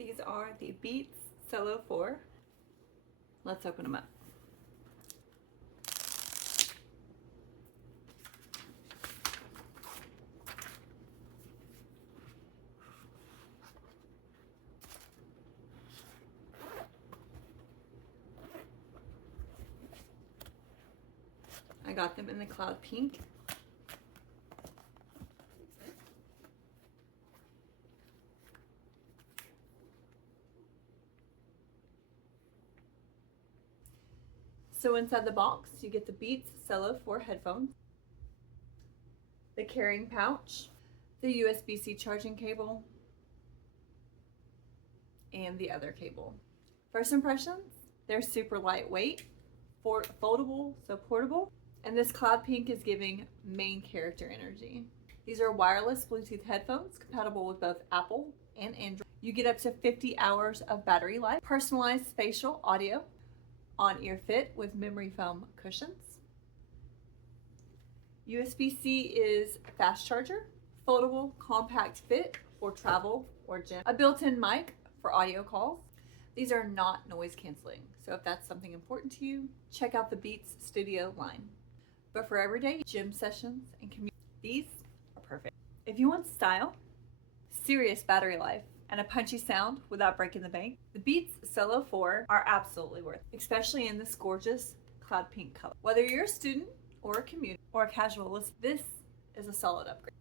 These are the Beats Solo 4. Let's open them up. I got them in the cloud pink. So inside the box, you get the Beats Solo 4 headphones, the carrying pouch, the USB-C charging cable, and the other cable. First impressions, they're super lightweight, foldable, so portable, and this cloud pink is giving main character energy. These are wireless Bluetooth headphones compatible with both Apple and Android. You get up to 50 hours of battery life, personalized spatial audio, on-ear fit with memory foam cushions. USB-C is fast charger, foldable compact fit for travel or gym, a built-in mic for audio calls. These are not noise canceling, so if that's something important to you, check out the Beats Studio line. But for everyday gym sessions and commute, these are perfect. If you want style, serious battery life, and a punchy sound without breaking the bank, the Beats Solo 4 are absolutely worth it, especially in this gorgeous cloud pink color. Whether you're a student or a commuter or a casualist, this is a solid upgrade.